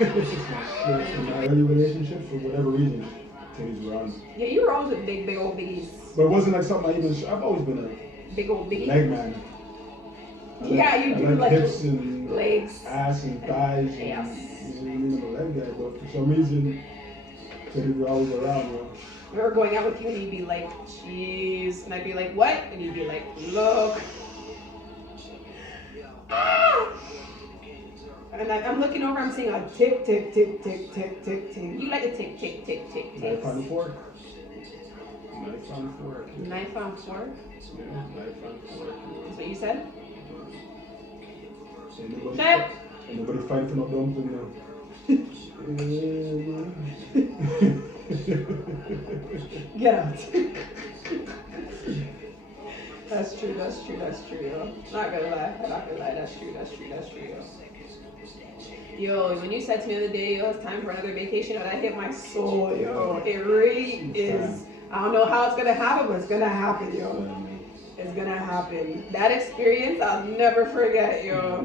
In my early relationships, for whatever reason, titties were on. Yeah, you were always with big old biggies. But it wasn't like something I've always been a big old biggie. leg man. Yeah, you do like hips and legs, ass and thighs. Yes. And a leg guy, but for some reason, titties were always around. I remember going out with you and you'd be like, jeez. And I'd be like, what? And you'd be like, look. Ah! And I'm looking over, I'm seeing a tick, tick, tick, tick, tick, tick, tick. You like to tick, tick, tick, tick, tick. Knife on fork. Knife on fork. Knife on fork? Yeah, knife on fork. That's what you said? Ain't nobody fighting for no dumpling now. Get out. That's true, yo. Not gonna lie, that's true, yo. Yo, when you said to me the other day, yo, it's time for another vacation, yo, that hit my soul, yo. It really is. I don't know how it's gonna happen, but it's gonna happen, yo. It's gonna happen. That experience, I'll never forget, yo.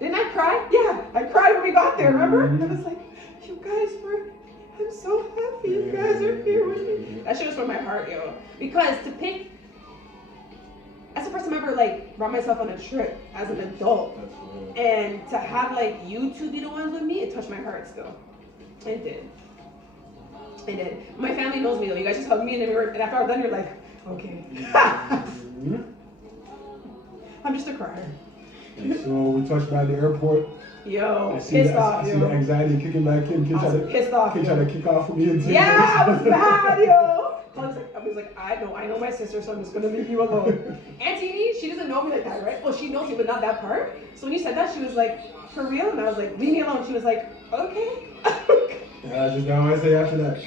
Didn't I cry? Yeah, I cried when we got there, remember? I was like, you guys I'm so happy you guys are here with me. That shit was from my heart, yo. Because to pick, that's the first time I ever like brought myself on a trip as an adult. And to have like you two be the ones with me, it touched my heart still. It did. My family knows me though. You guys just hugged me and after I was done, you're like, okay. I'm just a crier. And so we touched by the airport. Yo, I see pissed the, off, I yo. see the anxiety kicking back in. I was pissed off, Kid tried to kick off from me and yeah, I was mad, yo. I was like, I know my sister, so I'm just gonna leave you alone. Auntie, she doesn't know me like that, right? Well, she knows me, but not that part. So when you said that, she was like, for real? And I was like, leave me alone. She was like, okay. Yeah, that's just how I say after that.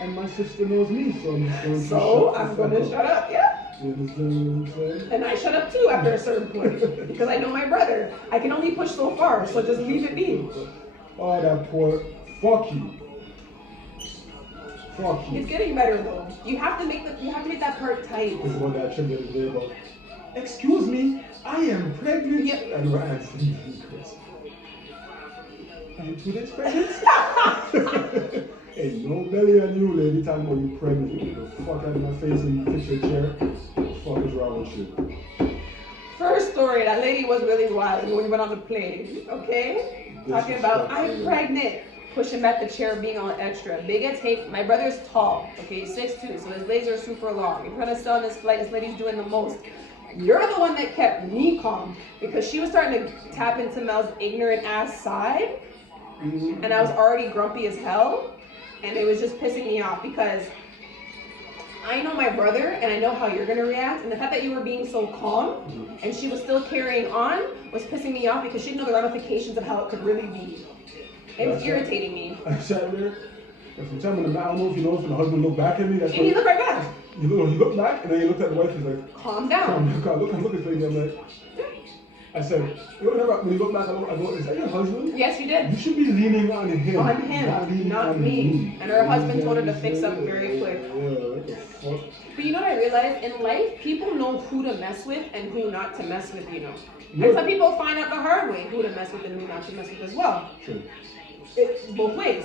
And my sister knows me, so I'm just going to I'm gonna shut up, yeah. You understand what I'm saying? And I shut up too after a certain point because I know my brother. I can only push so far, so just leave it be. Oh, that poor. Fuck you. Fuck you. It's getting better though. You have to make that part tight. This is what that trip the other day about. Excuse me, I am pregnant. Yep. And we're asking Are you 2 days pregnant? Hey, no belly on you, lady. Talking about you pregnant. You get the fuck out of my face and fix your chair. What the fuck is wrong with you? First story, that lady was really wild when we went on the plane, okay? Talking about, I'm pregnant. Pushing back the chair, being all extra. Big as tape. My brother's tall, okay? 6'2", so his legs are super long. If you're trying to sell on this flight, this lady's doing the most. You're the one that kept me calm because she was starting to tap into Mel's ignorant ass side. And I was already grumpy as hell. And it was just pissing me off because I know my brother and I know how you're gonna react. And the fact that you were being so calm and she was still carrying on was pissing me off because she didn't know the ramifications of how it could really be. It was irritating me. I sat there. And from time to time, I don't know if you noticed when the husband looked back at me. That's and he looked right back. You look back and then you looked at the wife. He's like, calm down. Calm down. Look at the thing. I'm like, I said, when you look back, I go, is that your husband? Yes, you did. You should be leaning on him. On him, not me. And her husband told her to fix up very quick. Yeah, what the fuck? But you know what I realized? In life, people know who to mess with and who not to mess with, you know. And some people find out the hard way who to mess with and who not to mess with as well. True. It's both ways.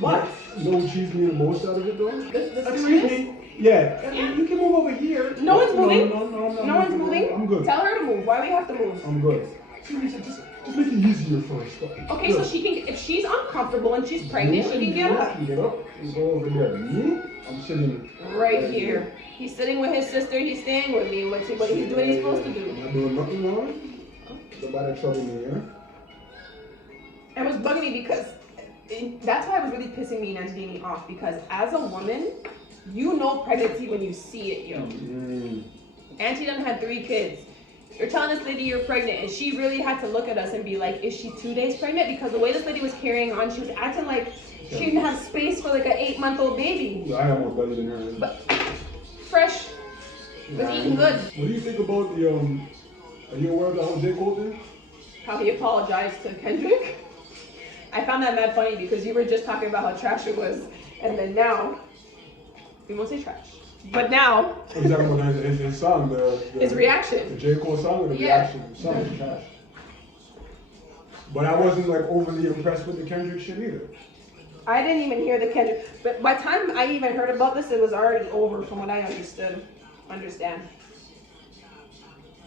But you know who cheesed me the most out of it though? Excuse me? Yeah. You can move over here. No one's moving. No one's moving. I'm good. Tell her to move. Why do we have to move? I'm good. Just make it easier first. Okay, so she can, if she's uncomfortable and she's pregnant, she can get up. Get up and go over there. Me, I'm sitting right here. He's sitting with his sister. He's staying with me. He's doing what he's supposed to do. I'm not doing nothing wrong. Nobody trouble me, yeah? It was bugging me because that's why it was really pissing me and Angelini off, because as a woman, you know pregnancy when you see it, yo. Auntie done had 3 kids. You're telling this lady you're pregnant, and she really had to look at us and be like, is she 2 days pregnant? Because the way this lady was carrying on, she was acting like she didn't have space for like an 8-month-old baby. Yeah, I have more belly than her. But fresh, was eating good. What do you think about the, are you aware of the whole J. Cole thing? How he apologized to Kendrick? I found that mad funny because you were just talking about how trash it was, and then now, we won't say trash, but now, He's talking about his song, his reaction. The J. Cole song or the reaction? The song is trash. But I wasn't like overly impressed with the Kendrick shit either. I didn't even hear the Kendrick, but by the time I even heard about this, it was already over from what I understand.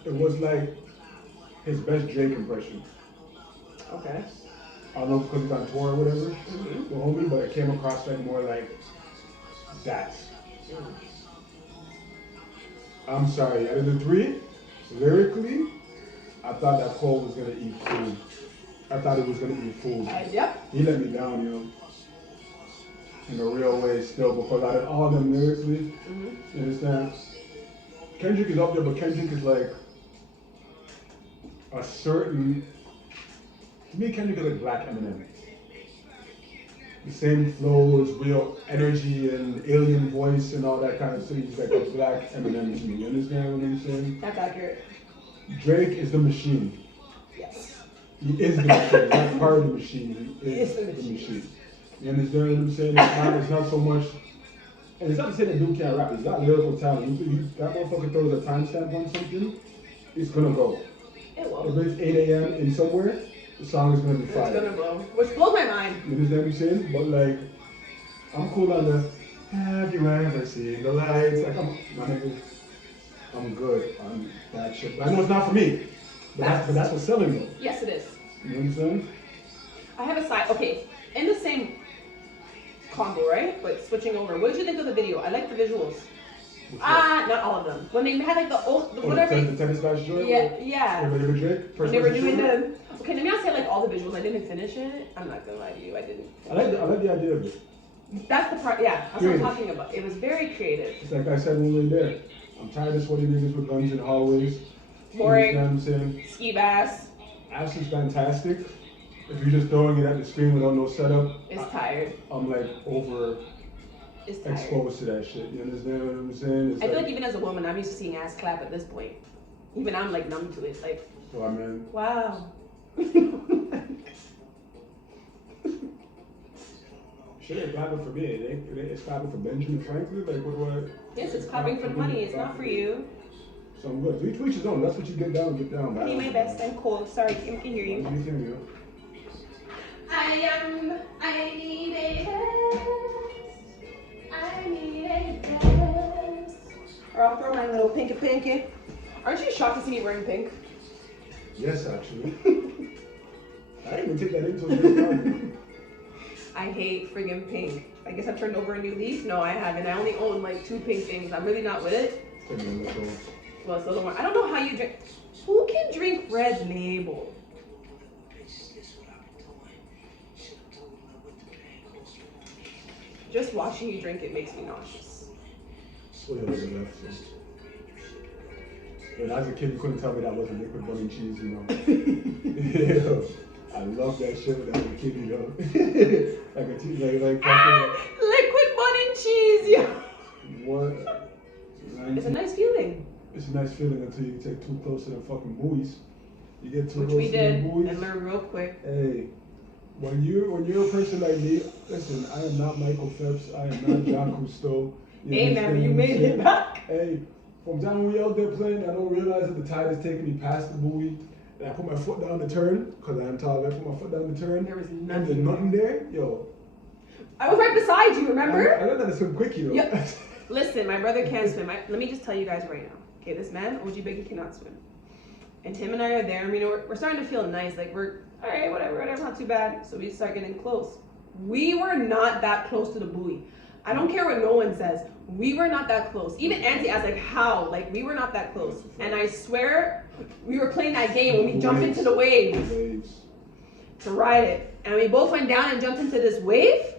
It was like his best Drake impression. Okay. I don't know if because he's on tour or whatever, the homie, but it came across like more like that. I'm sorry, out of the three, lyrically, I thought that Cole was gonna eat food. I thought he was gonna eat food. Yep. He let me down, yo. In a real way still, because out of all them lyrically, you understand? Kendrick is up there, but Kendrick is like a certain, to me Kendrick is like Black Eminem. The same flows, real energy and alien voice and all that kind of stuff. He's like a Black Eminem to me. You understand what I'm saying? That's accurate. Drake is the machine. Yes. He is the machine. Not part of the machine. He is the machine. You understand what I'm saying? It's not so much, and it's not to say that dude can't rap. It's not lyrical talent. That motherfucker throws a timestamp on something, it's gonna go. It will. If it's 8 a.m. in somewhere, the song is gonna be fire. It's gonna blow, which blows my mind. You understand what I'm saying? But like, I'm cool on the, have you ever seen the lights? Like, my nigga, I'm good on that shit. But I know it's not for me. But that's what's selling though. Yes, it is. You know what I'm saying? I have a side, okay, in the same combo, right? But switching over. What did you think of the video? I like the visuals. Not all of them. When they had like the whatever. The tennis match joint? Yeah. Everybody Drake? When they were doing the. Okay, let me not say like all the visuals. I didn't finish it. I'm not gonna lie to you. I didn't. I like the idea of it. That's the part. Yeah, that's what I'm talking about. It was very creative. It's like I said when we were there. I'm tired of sweaty niggas with guns in the hallways. Boring. You know what I'm saying? Ski bass. Ass is fantastic. If you're just throwing it at the screen without no setup, It's tired. I'm like exposed to that shit. You understand what I'm saying? I feel like even as a woman, I'm used to seeing ass clap at this point. Even I'm like numb to it. Like, so I mean, wow. shit ain't clapping for me. It's clapping for Benjamin Franklin. Like what? Yes, it's clapping for the money. It's not for you. So I'm good. Each each his own. That's what you get down. I need my best. I'm cold. Sorry, Kim can hear you. What do you think, yo? I need a best. I need a best. Or I'll throw my little pinky. Aren't you shocked to see me wearing pink? Yes, actually. I didn't even take that into account. I hate friggin' pink. I guess I've turned over a new leaf. No, I haven't. I only own like 2 pink things. I'm really not with it. Well, it's a little more. I don't know how you drink. Who can drink Red Label? Just watching you drink it makes me nauseous. When I was a kid, you couldn't tell me that wasn't liquid butter and cheese, you know. Yeah, I love that shit when I was a kid, you know. Liquid butter and cheese, yeah. What? It's a nice feeling. It's a nice feeling until you get too close to the fucking buoys. You get too Which close we to did, the buoys. and learned real quick. Hey, when you're a person like me, listen, I am not Michael Phelps, I am not John Cousteau. Hey man, you made it back. Hey, from the time we out there playing, I don't realize that the tide is taking me past the buoy. And I put my foot down the turn, because I am tall, I put my foot down the turn. There was And nothing. there's nothing there, yo. I was right beside you, remember? I learned how to swim quick, you know. Yep. Listen, my brother can't swim. Let me just tell you guys right now. Okay, this man, OG Biggie, cannot swim. And him and I are there, and we're starting to feel nice. Like, we're, all right, whatever, not too bad. So we start getting close. We were not that close to the buoy. I don't care what no one says. We were not that close. Even Auntie asked, like, how? Like, we were not that close. And I swear, we were playing that game when we jumped into the waves to ride it. And we both went down and jumped into this wave.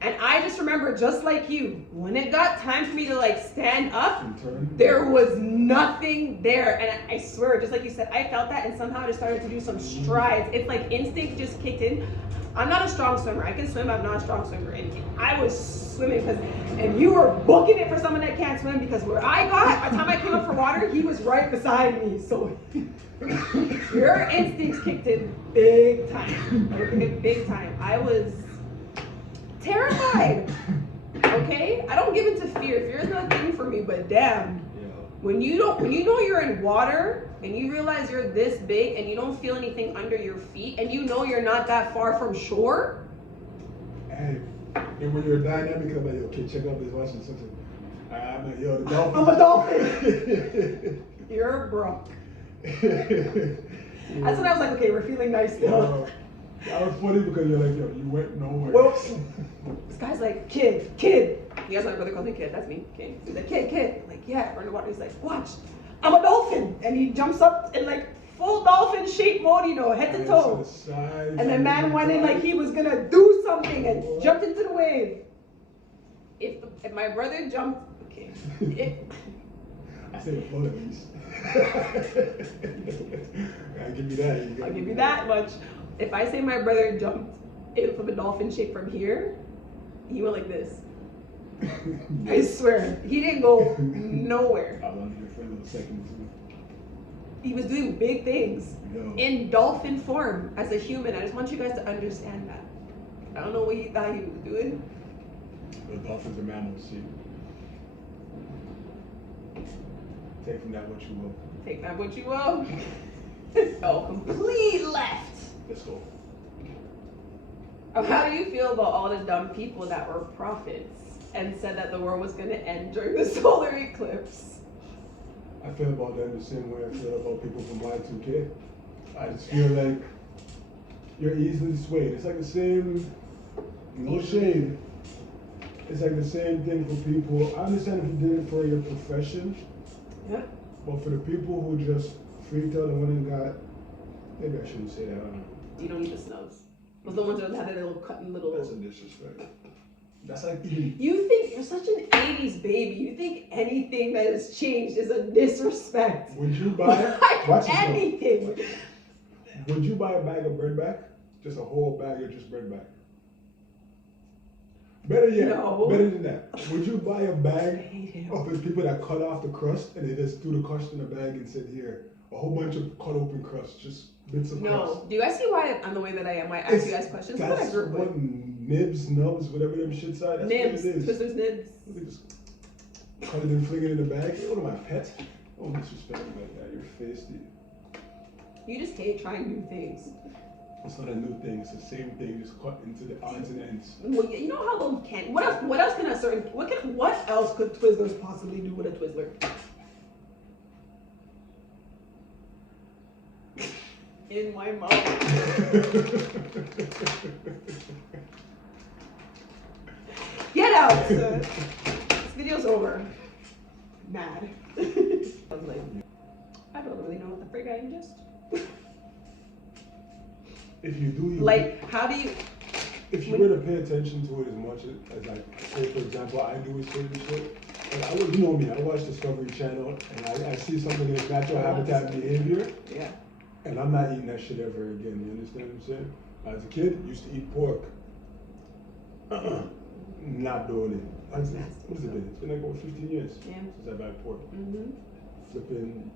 And I just remember, just like you, when it got time for me to like stand up, there was nothing there. And I swear, just like you said, I felt that and somehow I just started to do some strides. It's like instinct just kicked in. I'm not a strong swimmer. I can swim, I'm not a strong swimmer. And I was swimming and you were booking it for someone that can't swim because where I got, by the time I came up for water, he was right beside me. So your instincts kicked in big time. Okay, big time. I was terrified. Okay? I don't give into fear. Fear is not a thing for me, but damn. When you know you're in water and you realize you're this big and you don't feel anything under your feet and you know you're not that far from shore. And when you're dynamic, I'm like, okay, check out this, watching something. I'm like, yo, the dolphin. I'm a dolphin. You're broke. That's when I was like, okay, we're feeling nice now. That was funny because you're like, yo, you went nowhere. Whoops. This guy's like, kid. You guys, my brother calls me kid. That's me. Kid. He's like, kid. I'm like, yeah, we're in the water. He's like, watch. I'm a dolphin. And he jumps up in like full dolphin shape mode, you know, head to toe. And the man went in like he was gonna do something and jumped into the wave. If my brother jumped, okay. I said a foot at least. I'll give you that. I'll give you that much. If I say my brother jumped in from a dolphin shape from here, he went like this. I swear, he didn't go nowhere. I was on here for a little second too. He was doing big things Yo. in dolphin form as a human. I just want you guys to understand that. I don't know what he thought he was doing. The dolphins are mammals, see. Take from that what you will. Take that what you will. Oh, complete left. Let's go. How do you feel about all the dumb people that were prophets and said that the world was going to end during the solar eclipse? I feel about them the same way I feel about people from Y2K. I just feel like you're easily swayed. It's like the same, no shade. It's like the same thing for people. I understand if you did it for your profession. Yeah. But for the people who just freaked out and went and got, maybe I shouldn't say that. I don't know. You don't need the snubs. Those are the ones that had their little cutting little. That's a disrespect. That's like eating. You think you're such an 80s baby. You think anything that has changed is a disrespect. Would you buy like anything? Would you buy a bag of bread back? Just a whole bag of just bread back? Better yet, No. Better than that. Would you buy a bag of the people that cut off the crust and they just threw the crust in a bag and said, here, a whole bunch of cut open crust, just bits of crust? No. Do you guys see why I'm the way that I am? Why I ask you guys questions? What I grew up with. Nibs, nubs, whatever them shits are. That's Nibs, what it is. Twister's nibs. They just cut it and fling it in the bag. What am I, pet? Don't disrespect me like that. You're feisty. You just hate trying new things. It's not a new thing. It's the same thing, just cut into the odds and ends. Well, you know how those can. What else can a certain? What else could Twizzlers possibly do with a Twizzler? In my mouth. Get out! This video's over. Mad. I was like, I don't really know what the frig I just. If you do, like, how do you? If you were to pay attention to it as much as like, say for example, I do with certain shit. Like I would, you know me, I watch Discovery Channel and I see something in its natural habitat behavior. Yeah. And I'm not eating that shit ever again. You understand what I'm saying? As a kid, used to eat pork. Not doing it. What has it been? It's been like over 15 years since I've had pork. Mm-hmm. Flipping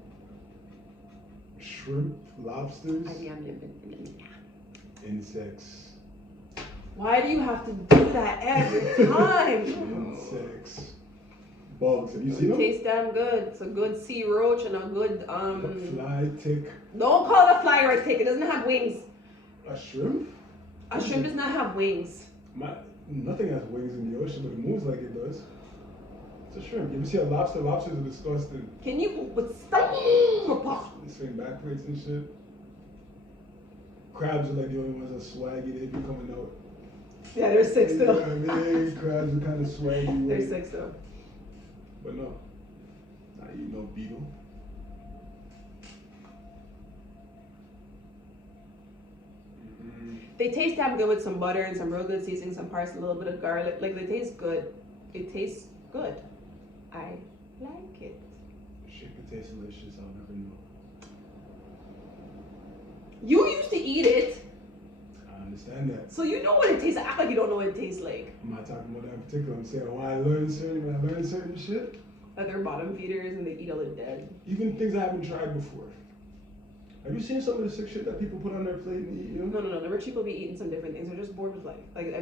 shrimp, lobsters, insects. Why do you have to do that every time? Insects. Bugs. Have you seen them? Tastes damn good. It's a good sea roach and a good A fly, tick. Don't call it a fly or a tick. It doesn't have wings. A shrimp? A shrimp does not have wings. Nothing has wings in the ocean, but it moves like it does. It's a shrimp. You ever see a lobster? Lobsters are disgusting. Can you stop? They swing backwards and shit. Crabs are like the only ones that swaggy. They be coming out. Yeah, they're sick still. You know what I mean? Crabs are kind of swaggy. They're sick still. But no, not eating no beetle. They taste damn good with some butter and some real good seasoning, some parsley, a little bit of garlic. Like, they taste good. It tastes good. I like it. Shit can taste delicious. I'll never know. You used to eat it. I understand that. So you know what it tastes like. Act like you don't know what it tastes like. I'm not talking about that in particular. I'm saying when I learn certain shit. That they're bottom feeders and they eat all the dead. Even things I haven't tried before. Have you seen some of the sick shit that people put on their plate and eat? You know? No. The rich people be eating some different things. They're just bored with life. Like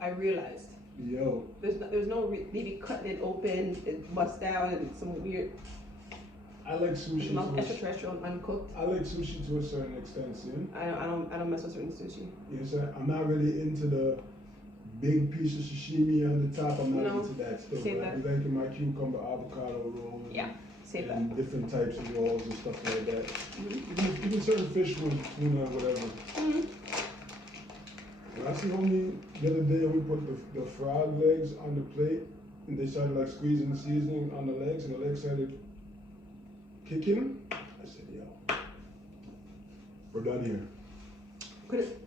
I realized. Yo. There's no maybe cutting it open, it bust down, and some weird. I like sushi. Smells extraterrestrial and uncooked. I like sushi to a certain extent, see? I don't mess with certain sushi. Yes, sir. I'm not really into the big piece of sashimi on the top. I'm not No, into that stuff. save I that. be liking my cucumber avocado rolls. Yeah, save that. And different types of rolls and stuff like that. Mm-hmm. Even certain fish ones, tuna, whatever. Mm-hmm. When I see homie the other day, we put the frog legs on the plate, and they started like squeezing the seasoning on the legs, and the legs started kicking. I said, yo, we're done here.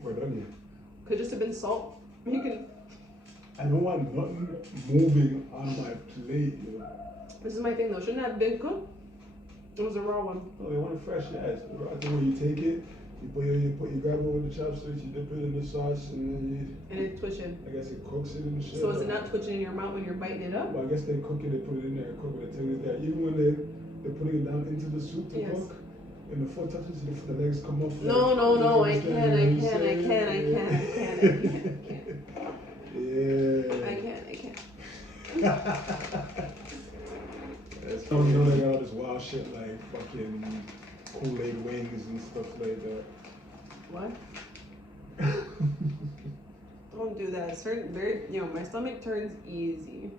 We're done here. Could just have been salt. You can. I don't want nothing moving on my plate, yo. This is my thing though. Shouldn't have been cooked. It was a raw one. No, they want it fresh, yeah. It's the right thing where you take it, you grab it with the chopsticks, you dip it in the sauce, and then And it's twitching. I guess it cooks it and shit. So is it not twitching in your mouth when you're biting it up? Well, I guess they cook it, they put it in there and cook it. The thing is that even when they're putting it down into the soup to cook, and the foot touches it, the legs come up. No, I can't. Yeah. I can't. That's funny, you know they got all this wild shit like fucking Kool-Aid wings and stuff like that. What? Don't do that. My stomach turns easy.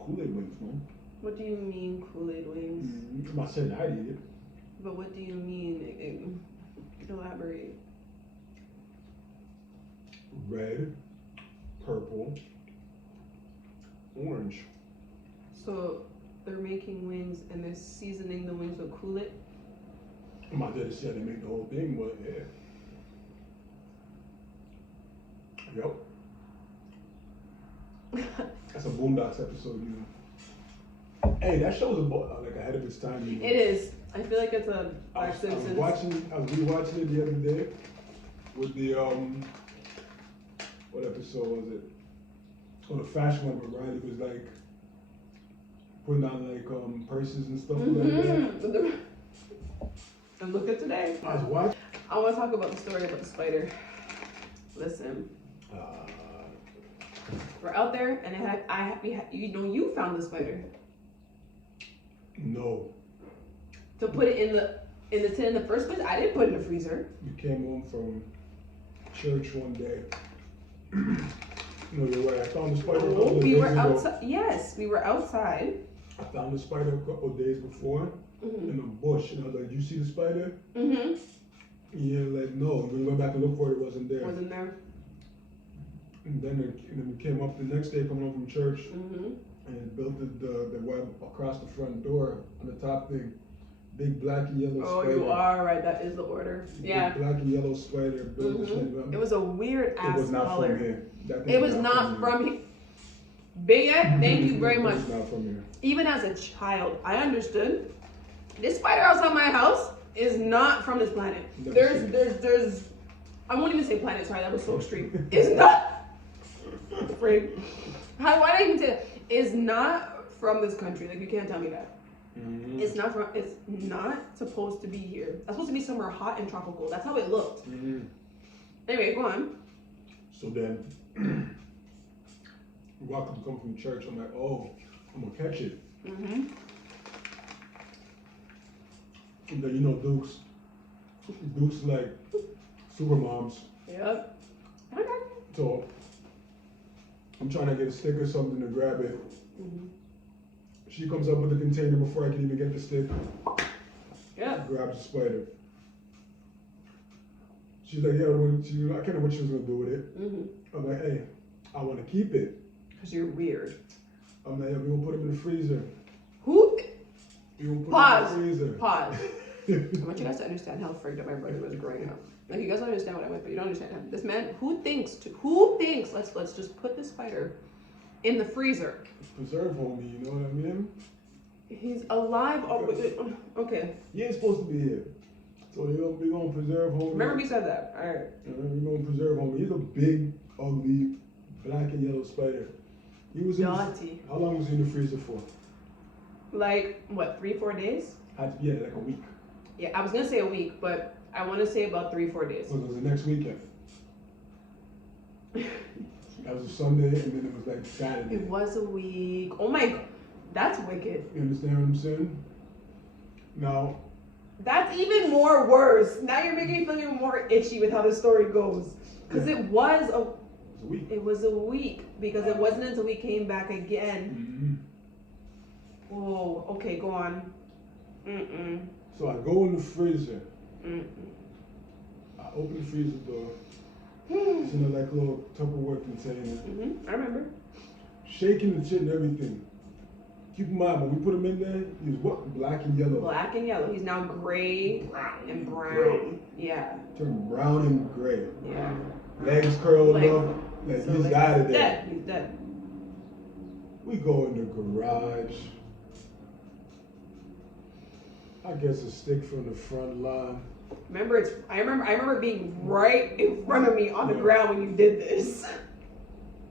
Kool-Aid wings, man. What do you mean Kool-Aid wings? I'm not saying I eat it. But what do you mean? Elaborate. Red, purple, orange. So they're making wings and they're seasoning the wings with Kool-Aid? I'm not there to say they make the whole thing, but yeah. Yep. That's a Boondocks episode, you know. Hey, that show was like ahead of its time. You know? It is. I feel like it's a Black Simpsons. I was rewatching it the other day with the what episode was it? Oh, the fashion one where Riley was like putting on like purses and stuff like that. And look at today. I was watching. I want to talk about the story about the spider. Listen. We're out there, and you found the spider. No. To put it in the tin in the first place, I didn't put it in the freezer. We came home from church one day. No, you're right. I found the spider. We were outside. Yes, we were outside. I found the spider a couple of days before in a bush, and I was like, "You see the spider?" Mm-hmm. Yeah, like no. When we went back to look for it, it wasn't there. Wasn't there? And then we came up the next day, coming home from church, Mm-hmm. and built the web across the front door on the top thing. Big black and yellow spider. Oh, you are right. That is the order. Yeah. Big black and yellow spider built this thing. It was a weird ass It was not color. from here. It was not from here. Big Ed, thank you very much. It was not from here. Even as a child, I understood. This spider outside my house is not from this planet. There's. I won't even say planet. Sorry, that was so extreme. It's not. Afraid. Why did I even say that? It's not from this country. Like you can't tell me that. Mm-hmm. It's not supposed to be here. It's supposed to be somewhere hot and tropical. That's how it looked. Mm-hmm. Anyway, go on. So then, we walked to come from church. I'm like, oh, I'm gonna catch it. Mm-hmm. And then Dukes like super moms. Yep. Okay. So I'm trying to get a stick or something to grab it. Mm-hmm. She comes up with the container before I can even get the stick. Yeah. Grabs the spider. She's like, yeah, I can't know what she was gonna do with it. Mm-hmm. I'm like, hey, I want to keep it. Because you're weird. I'm like, yeah, we're gonna put it in the freezer. Who? We're gonna put Pause. it in the freezer. Pause. I want you guys to understand how freaked up my brother was growing up. Like, you guys don't understand what I went through. You don't understand him. This man, who thinks, let's just put the spider in the freezer. Preserve homie, you know what I mean? He's alive. Okay. He ain't supposed to be here. So we're gonna preserve homie. Remember we said that. All right. We're gonna preserve homie. He's a big, ugly, black and yellow spider. He was Naughty. How long was he in the freezer for? Like, what, 3-4 days? Yeah, like a week. Yeah, I was going to say a week, but I want to say about 3-4 days. So it was the next weekend. That was a Sunday, and then it was like Saturday. It was a week. Oh my God, that's wicked. You understand what I'm saying? Now, that's even more worse. Now you're making me feel even more itchy with how the story goes. Because yeah. it was a week. It was a week because it wasn't until we came back again. Mm-hmm. Oh, okay, go on. Mm-mm. So I go in the freezer. Mm-mm. I open the freezer door. It's in a like little Tupperware container. Mm-hmm. I remember. Shaking the shit and everything. Keep in mind, when we put him in there, he was what? Black and yellow. Black and yellow. He's now gray and brown. Gray. Yeah. Turned brown and gray. Yeah. Legs curled like, up. Like so he's like, out of there. Dead. He's dead. We go in the garage. I guess a stick from the front line. I remember being right in front of me on the ground when you did this.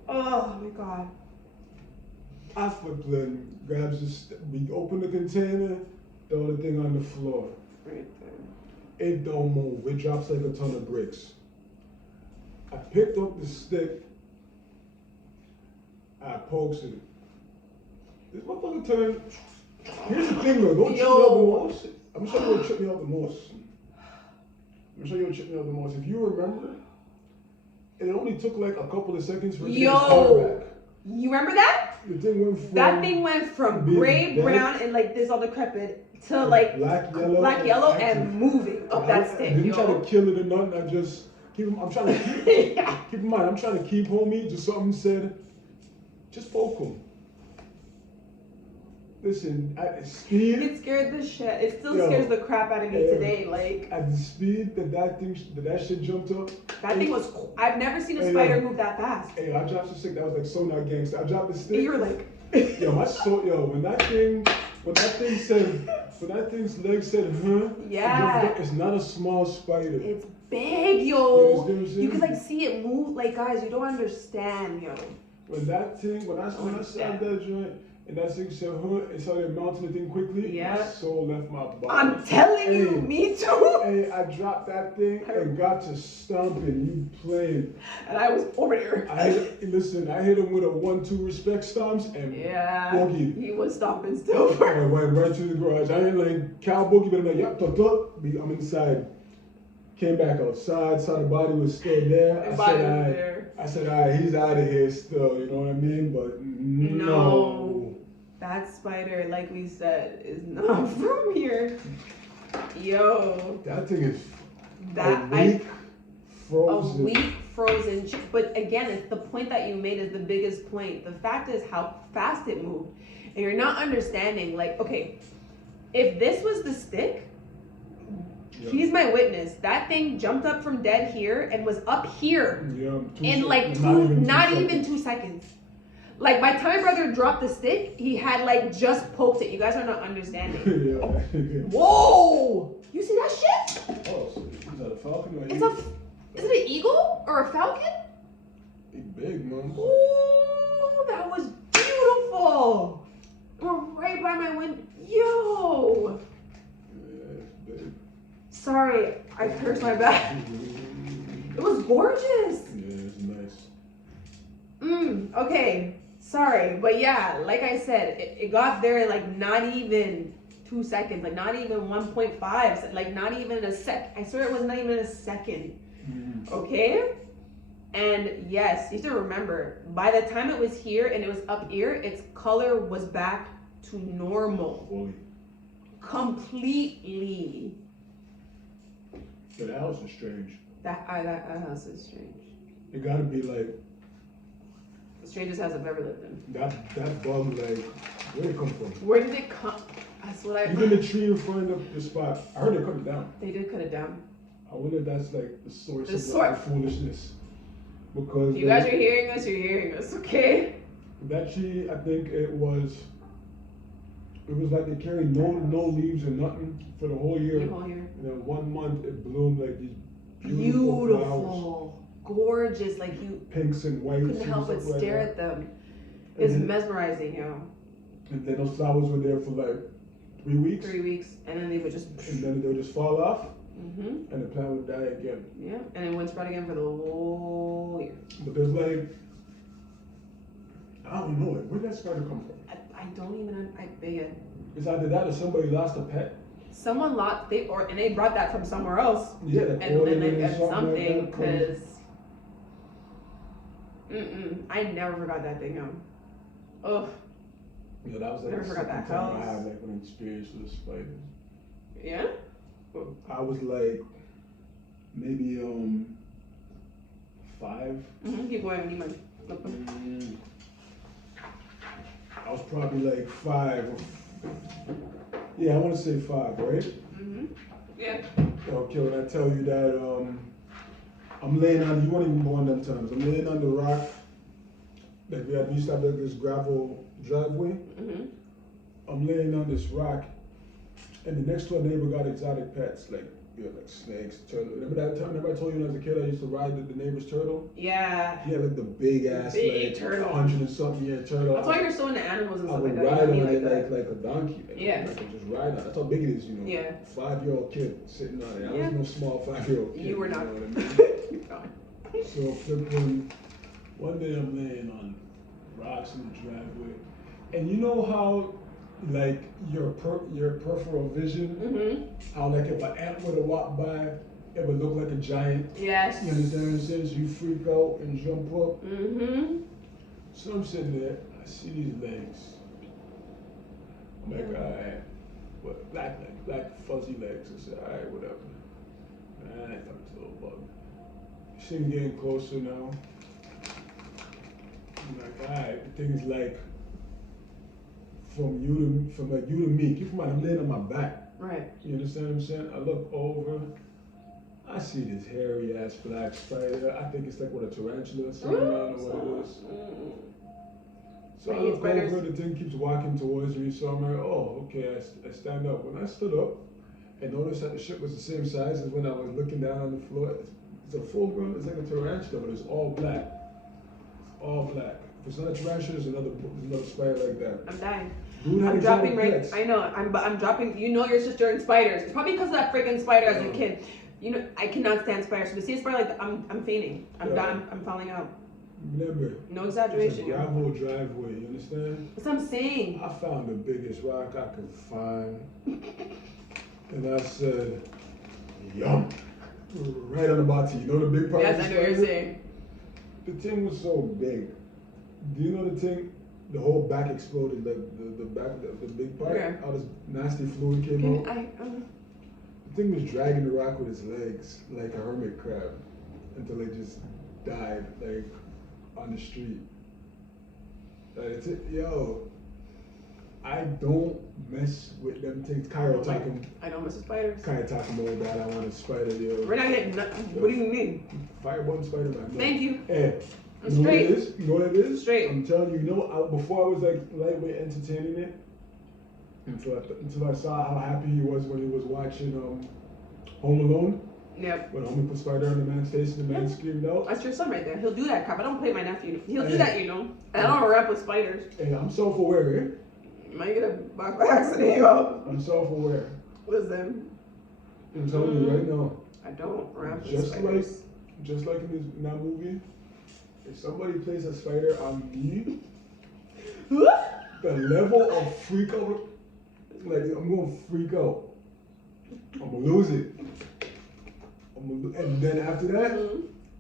Oh my God. I flipping, grabs the stick. We open the container, throw the thing on the floor. Right there. It don't move. It drops like a ton of bricks. I picked up the stick. I pokes it. This motherfucker turned. Here's the thing though, don't trip me out the most. I'm gonna show you what tripped me out the most. If you remember, it only took like a couple of seconds for it to get its color back. You remember that? The thing went from gray, brown, and like this all decrepit to like black, yellow, and moving up that stick. I didn't try to kill it or nothing. I just I'm trying to keep. Keep in mind, I'm trying to keep homie. Just something said. Just poke him. Listen, at the speed. It scared the shit. It still scares the crap out of me today. Like at the speed that shit jumped up. That thing was. I've never seen a spider move that fast. Hey, I dropped the stick. That was like so not gangster. I dropped the stick. And you were like. When that thing's leg said, huh? Yeah. It's not a small spider. It's big, yo. You can like see it move. Like guys, you don't understand, yo. When I saw that joint. And that thing said, huh? And started mounting the thing quickly. Yeah. My soul left my body. I'm telling you, me too. Hey, I dropped that thing and got to stomping. You playing. And I was over there. I hit him with a 1-2 respect stomps and boogie. He was stomping still. I went right to the garage. I ain't like cow boogie, but I'm like, yep, I'm inside. Came back outside, saw the body was still there. I said, all right, he's out of here still, you know what I mean? But no. That spider, like we said, is not from here. Yo. That thing is frozen. A week frozen. But again, it's the point that you made is the biggest point. The fact is how fast it moved. And you're not understanding, like, okay, if this was the stick, he's my witness. That thing jumped up from dead here and was up here in like not even 2 seconds. Like by the time my brother dropped the stick, he had like just poked it. You guys are not understanding. Whoa! You see that shit? Oh, so is that a falcon or is it an eagle or a falcon? It's big, man. Ooh, that was beautiful. We're right by my window. Yo! Yeah, it's big. Sorry, I cursed my bad. It was gorgeous. Yeah, it's nice. Okay. Sorry, but yeah, like I said, it got there in like not even 2 seconds, like not even 1.5, like not even a sec. I swear it was not even a second. Okay? And yes, you have to remember, by the time it was here and it was up here, its color was back to normal. Fully. Completely. But that house is strange. That house is strange. It gotta be like the strangest house I've ever lived in. That bug, like, where did it come from? Where did it come? That's what I. Even the tree in front of the spot. I heard they cut it down. They did cut it down. I wonder if that's like the source of the foolishness. Because you guys are hearing us. You're hearing us, okay? That tree, I think it was like they carried no leaves or nothing for the whole year. The whole year. And then 1 month it bloomed like these beautiful flowers. Gorgeous, like you pinks and whites. Couldn't help but stare at them. It's mesmerizing, yo. And then those flowers were there for like 3 weeks. 3 weeks, and then they would just. And then they would just fall off. And the plant would die again. Yeah, and it wouldn't sprout again for the whole year. But there's like I don't know it. Where did that spider come from? I don't even. I beg it. It's either that or somebody lost a pet. Someone lost and they brought that from somewhere else. Yeah, And then they got something like because. I never forgot that thing. Ugh. Yeah, that was like never the forgot second that time I house. had like an experience with a spider. Yeah. I was like maybe 5. Keep going, you might. I was probably like 5. Yeah, I want to say 5, right? Yeah. Okay, when I tell you that I'm laying on, you won't even go on them times. I'm laying on the rock. Like we used to have like this gravel driveway. I'm laying on this rock, and the next door neighbor got exotic pets like snakes, turtle. Remember that time? Remember I told you when I was a kid I used to ride the neighbor's turtle? Yeah. He had like the big ass turtle. 100 and something year turtle. That's why you're so into animals and I stuff would like that. ride on like it that. like a donkey. Yeah. I could just ride on it. That's how big it is, you know. Yeah. 5-year-old kid sitting on it. I was no small 5-year-old kid. You were not. You know what I mean? So flipping, one day I'm laying on rocks in the driveway, and you know how like your peripheral vision, how like if an ant were to walk by, it would look like a giant. Yes. You understand what I'm saying? So you freak out and jump up. So I'm sitting there, I see these legs. I'm like, alright, what black legs, black fuzzy legs. I said, alright, whatever. I thought it was a little bug. This thing's getting closer now. I'm like, alright, the thing is like from you to me. Keep in mind, I'm laying on my back. Right. You understand what I'm saying? I look over, I see this hairy ass black spider. I think it's like what a tarantula or something. I don't know what it is. So I look over, the thing keeps walking towards me, so I'm like, oh, okay, I stand up. When I stood up and noticed that the shit was the same size as when I was looking down on the floor, it's a full grown, it's like a tarantula, but it's all black. It's all black. If it's not a tarantula, there's another spider like that. I'm dying. Dude, I'm dropping right. I know. I'm dropping. You know your sister in spiders. It's probably because of that freaking spider as a kid. You know, I cannot stand spiders. So to see a spider like that, I'm fainting. I'm dying. I'm falling out. Remember, no exaggeration. It's a gravel driveway, you understand? That's what I'm saying. I found the biggest rock I could find. And I said, yum. Right on the bottom. You know the big part? Yes, I know what you're saying. The thing was so big. Do you know the thing? The whole back exploded, like the back, the big part. Yeah. All this nasty fluid came out. The thing was dragging the rock with its legs, like a hermit crab, until it just died, like on the street. Yo, I don't mess with them things. Cairo talking. I don't mess with spiders. Cairo talking about that. I want a spider, yo. We're not getting nothing. What do you mean? Fireborn spider, man. No. Thank you. Hey, I'm you know straight. what it is? You know what it is? Straight. I'm telling you, before I was like lightweight entertaining it, until I saw how happy he was when he was watching Home Alone. Yep. When homie put spider on the man's face and the man screamed out. That's your son right there. He'll do that crap. I don't play my nephew. He'll do that, you know. And I don't rap with spiders. Hey, I'm self-aware, eh? You might get a box by accident, yo. I'm self-aware. Listen. I'm telling you right now. I don't rap with Just spiders. like in that movie, if somebody plays a spider on me, the level of freak out, like I'm gonna freak out. I'm gonna lose it. And then after that,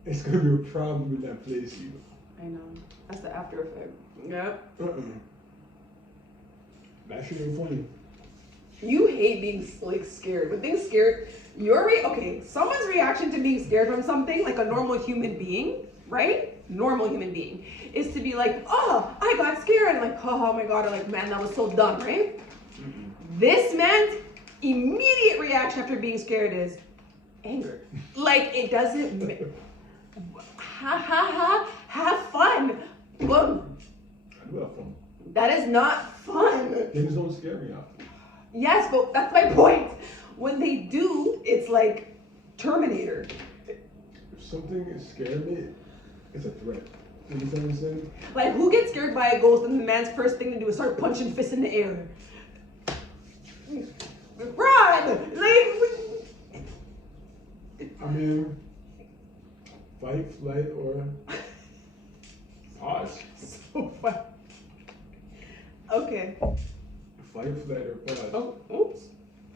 it's gonna be a problem with that place, you know. I know. That's the after effect. Yep. That shit ain't funny. You hate being like scared. When things scared, someone's reaction to being scared from something, like a normal human being, right? Normal human being, is to be like, oh, I got scared, and like, oh my god, or like, man, that was so dumb, right? This man's immediate reaction after being scared is anger. Like, it doesn't have fun. Boom. I do have fun. That is not fun. Things don't scare me often. Yes, but that's my point. When they do, it's like Terminator. If something is scaring me, it's a threat. You understand what I'm saying? Like, who gets scared by a ghost and the man's first thing to do is start punching fists in the air? Run! Like, I mean, fight, flight, or pause. so fun. Okay. Fight, flight, or fight. Oh, oops.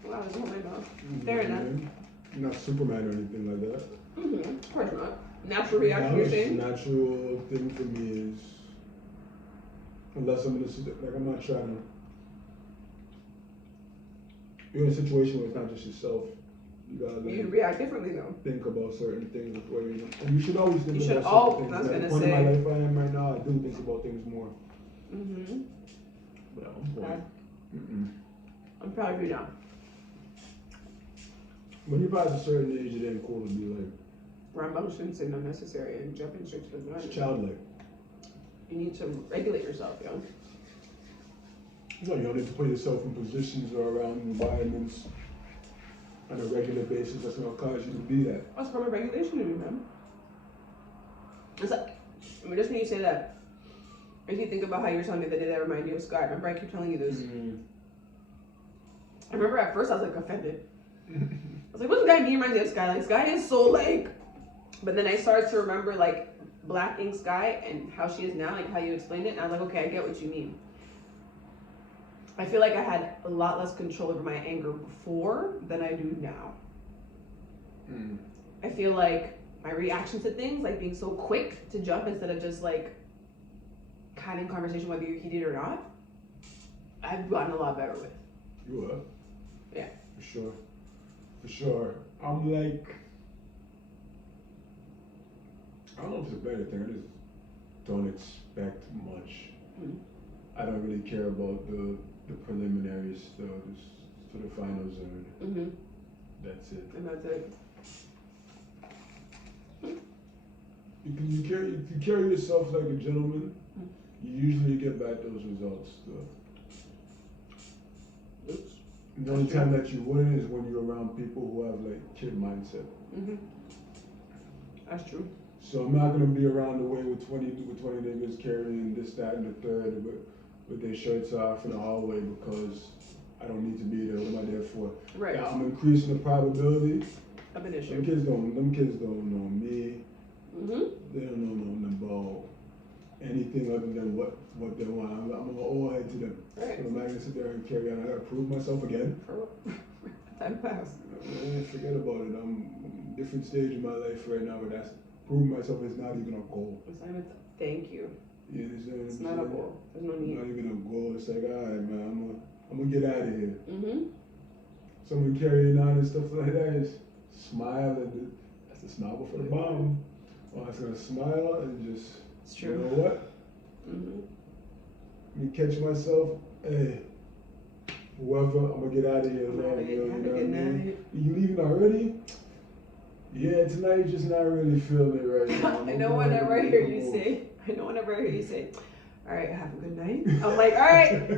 Wow, that's not my mouth. Fair enough. You're not Superman or anything like that. Of course not. Natural reaction, you're saying? Natural thing for me is, unless I'm in a, like I'm not trying to, you're in a situation where it's not just yourself. You gotta You react differently though. think about certain things before you, and you should always think You about should certain things. I was At gonna the point say. in my life I am right now, I do think about things more. But at one point, I'm proud of you now. when you're past a certain age, it ain't cool to be like, Rambunctious and unnecessary and jumping straight to the gun. it's childlike. You need to regulate yourself, yo. No, you don't need to put yourself in positions or around environments on a regular basis that's gonna cause you to be that. What's from a regulation to do, man? It's like, I mean, just when you say that, if you think about how you were telling me the day that reminded you of Scott, remember I keep telling you this. I remember at first I was like offended. I was like, what's the guy mean reminds you of Sky? Like, Sky is so like, but then I started to remember like Black Ink Sky and how she is now, like how you explained it, and I was like, okay, I get what you mean. I feel like I had a lot less control over my anger before than I do now. I feel like my reaction to things, like being so quick to jump instead of just like having conversation whether you're heated or not, I've gotten a lot better with. You are? Yeah. For sure. For sure. I'm like, I don't know if it's a better thing, I just don't expect much. I don't really care about the preliminaries, though, just to the final zone. That's it. And that's it. You carry yourself like a gentleman, you usually get back those results. The only time that you wouldn't is when you're around people who have like kid mindset. That's true. So I'm not gonna be around the way with 20 niggas carrying this, that, and the third with their shirts off in the hallway because I don't need to be there. What am I there for? Right. Yeah, I'm increasing the probability. Of an issue. Them kids don't know me. They don't know nothing about anything other than what they want. I'm an old head to them. Right. So I'm not gonna sit there and carry on. I gotta prove myself again. For time passed. Forget about it. I'm in a different stage in my life right now where that's proving myself is not even a goal. It's not even, thank you. You understand what I'm It's saying? not a goal. There's no need. Not even a goal. It's like, all right, man, I'm gonna get out of here. Someone carrying on and stuff like that is smile and that's the smile before the bomb. Well, I was gonna smile and just, It's true. you know what? Let me catch myself. Hey, whoever, I'm gonna get out of here. Have a good night. You leaving already? Yeah, tonight just not really feeling it right now. I know whenever I hear you say, all right, have a good night. I'm like, all right.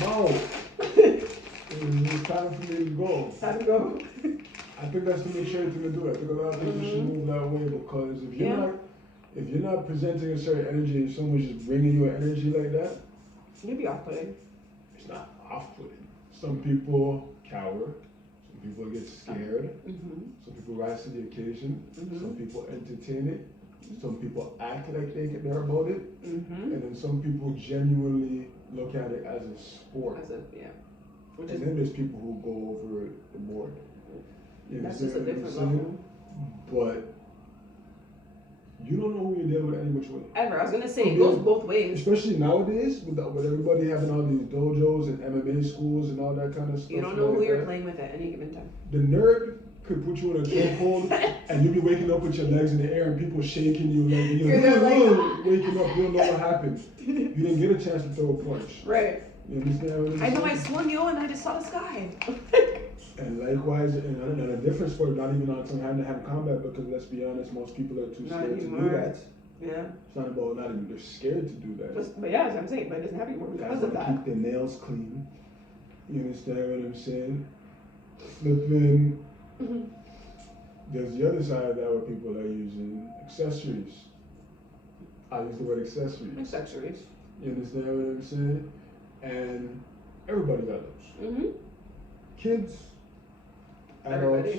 No. It's time for me to go. Time to go. I think that's the mature thing to do. I think a lot of people should move that way because if you're not presenting a certain energy and someone's just bringing you an energy like that, You'd be off-putting. it's not off-putting. Some people cower. Some people get scared. Some people rise to the occasion. Some people entertain it. Some people act like they care about it. And then some people genuinely look at it as a sport. And then there's people who go over the board. That's just a different level. But you don't know who you're dealing with any which way. Ever. I was gonna say, it goes both ways. Especially nowadays, with everybody having all these dojos and MMA schools and all that kind of stuff. You don't know who you're playing with at any given time. The nerd could put you in a chokehold and you'll be waking up with your legs in the air and people shaking you like you're waking up, you don't know what happened. You didn't get a chance to throw a punch. Right. You understand what I'm saying? I know I swung you and I just saw the sky. And likewise, in a different sport, not even on some hand-to-hand combat, because let's be honest, most people are too scared to do that. Yeah. It's not about not even, they're scared to do that. But yeah, that's what I'm saying, but it doesn't happen anymore because of that. Keep their nails clean. You understand what I'm saying? Flipping. There's the other side of that where people are using accessories. I use the word accessories. Accessories. You understand what I'm saying? And everybody got those. Kids, adults,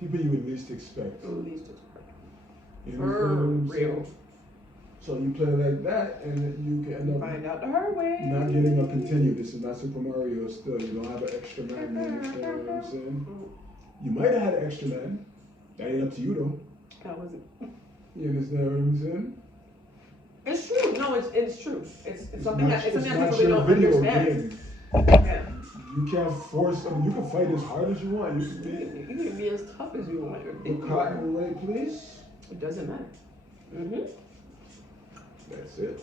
people you would least expect. Least expect. You For understand what I'm real. saying? So you play like that, and you can end up Find out the hard way. not getting a continue. This is not Super Mario still. You don't have an extra man. You understand what I'm saying? You might have had an extra man. That ain't up to you though. That wasn't. You understand what I'm saying? It's true. No, it's true. It's something not- that not people your don't video understand. game. Yeah. You can't force. I mean, you can fight as hard as you want. You can be. You can be as tough as you want. Or Put think you cotton are. away, please. It doesn't matter. Mm-hmm. That's it.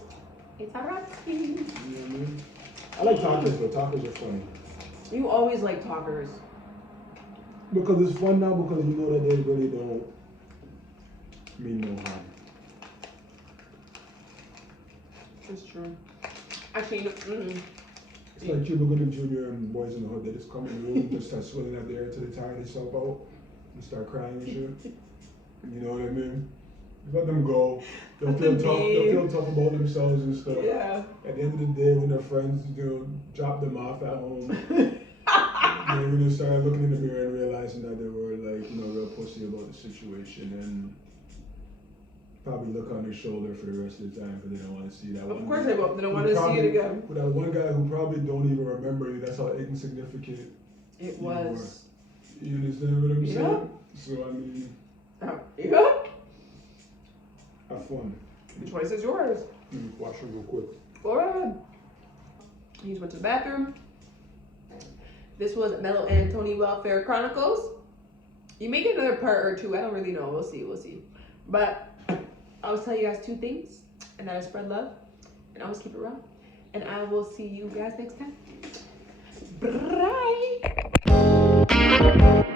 It's alright. You know what I mean? I like talkers, but talkers are funny. You always like talkers. Because it's fun now because you know that they really don't mean no harm. It's true. Actually, It's like Cuba Gooding Jr. and Boys in the Hood. They just come in the room, just start swilling at the air till they tire themselves out and start crying and shit. You know what I mean? Let them go. They'll feel tough. They'll feel tough about themselves and stuff. yeah. At the end of the day, when their friends drop them off at home, they're gonna start looking in the mirror and realizing that they were like, real pussy about the situation and probably look on their shoulder for the rest of the time because they don't want to see that one. Of course they will. They don't want to see it again. With that one guy who probably don't even remember you. That's how insignificant It was. You understand what I'm Yeah. saying? So I mean, Yeah. have fun. The choice is yours. Let me wash them real quick. Go ahead. You just went to the bathroom. This was Melo and Tony Welfare Chronicles. You may get another part or two. I don't really know. We'll see. We'll see. But I'll tell you guys two things, and that is spread love, and always keep it real. And I will see you guys next time. Bye.